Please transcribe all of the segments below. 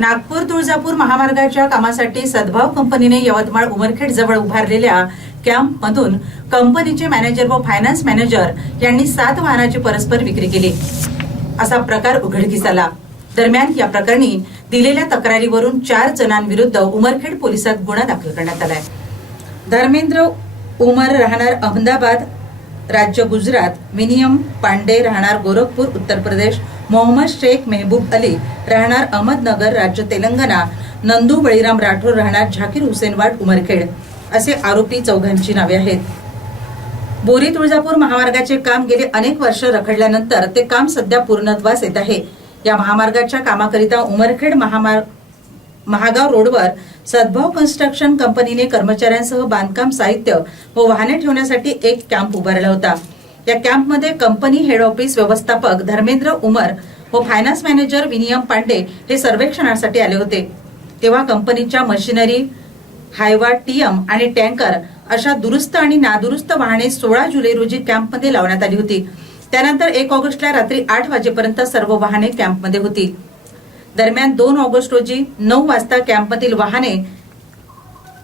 नागपूर तुळजापूर महामार्गाच्या कामासाठी सद्भाव कंपनीने यवतमाळ उमरखेड जवळ उभारलेल्या कॅम्पमधून कंपनीचे मॅनेजर व फायनान्स मॅनेजर यांनी सात वाहनाची परस्पर विक्री केली. असा प्रकार उघडकीस आला. दरम्यान या प्रकरणी दिलेल्या तक्रारीवरून चार जणांविरुद्ध उमरखेड पोलिसात गुन्हा दाखल करण्यात आलाय. धर्मेंद्र उमर राहणार अहमदाबाद राज्य गुजरात विनियम पांडे राहणार गोरखपूर उत्तर प्रदेश मोहम्मद शेख मेहबूब अली राहणार अहमदनगर राज्य तेलंगणा नंदू बळीराम राठोड राहणार झाकीर हुसेन वाट उमरखेड असे आरोपी चौघांची नावे आहेत. बोरी तुळजापूर महामार्गाचे काम गेले अनेक वर्ष रखडल्यानंतर ते काम सध्या पूर्णत्वास येत आहे. या महामार्गाच्या कामाकरिता उमरखेड महामार्ग महागाव रोडवर सद्भाव कन्स्ट्रक्शन कंपनीने कर्मचाऱ्यांसह बांधकाम साहित्य व वाहने ठेवण्यासाठी एक कॅम्प उभारला होता. या कॅम्पमध्ये कंपनी हेड ऑफिस व्यवस्थापक धर्मेंद्र उमर व फायनान्स मॅनेजर विनियम पांडे हे सर्वेक्षणासाठी आले होते. तेव्हा कंपनीच्या मशिनरी हायवा टीएम आणि टँकर अशा दुरुस्त आणि नादुरुस्त वाहने सोळा जुलै रोजी कॅम्पमध्ये लावण्यात आली होती. त्यानंतर एक ऑगस्टला रात्री आठ वाजेपर्यंत सर्व वाहने कॅम्पमध्ये होती. दरम्यान दोन ऑगस्ट रोजी नऊ वाजता कॅम्पमधील वाहने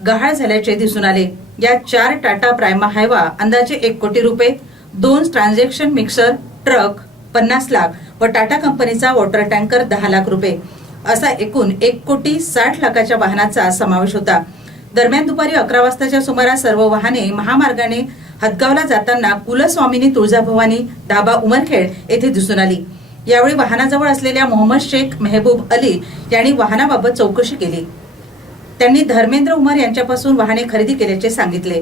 गहाळ झाल्याचे दिसून आले. या चार टाटा प्रायमा हायवा अंदाजे एक कोटी रुपये दोन ट्रान्झॅक्शन मिक्सर ट्रक पन्नास लाख व टाटा कंपनीचा वॉटर टँकर दहा लाख रुपये. असा एकूण एक कोटी साठ लाखाच्या वाहनाचा समावेश होता. दरम्यान दुपारी अकरा वाजताच्या सुमारास सर्व वाहने महामार्गाने हदगावला जाताना कुलस्वामिनी तुळजाभवानी धाबा उमरखेड येथे दिसून आली. यावेळी वाहनाजवळ असलेल्या मोहम्मद शेख मेहबूब अली यांनी वाहनाबाबत चौकशी केली. त्यांनी धर्मेंद्र उमर यांच्यापासून वाहने खरेदी केल्याचे सांगितले.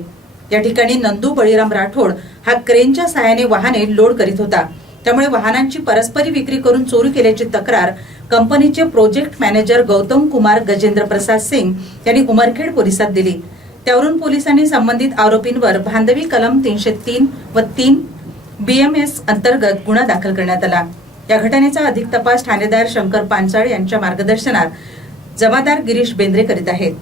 या ठिकाणी नंदू बळीराम राठोड हा क्रेनच्या सहाय्याने वाहने लोड करीत होता. त्यामुळे वाहनांची परस्परी विक्री करून चोरी केल्याची तक्रार कंपनीचे प्रोजेक्ट मॅनेजर गौतम कुमार गजेंद्र प्रसाद सिंग यांनी उमरखेड पोलिसात दिली. त्यावरून पोलिसांनी संबंधित आरोपींवर भांडवी कलम तीनशे तीन व तीन बीएमएस अंतर्गत गुन्हा दाखल करण्यात आला. या घटनेचा अधिक तपास ठाणेदार शंकर पांचाळ यांच्या मार्गदर्शनात जमादार गिरीश बेंद्रे करीत आहेत.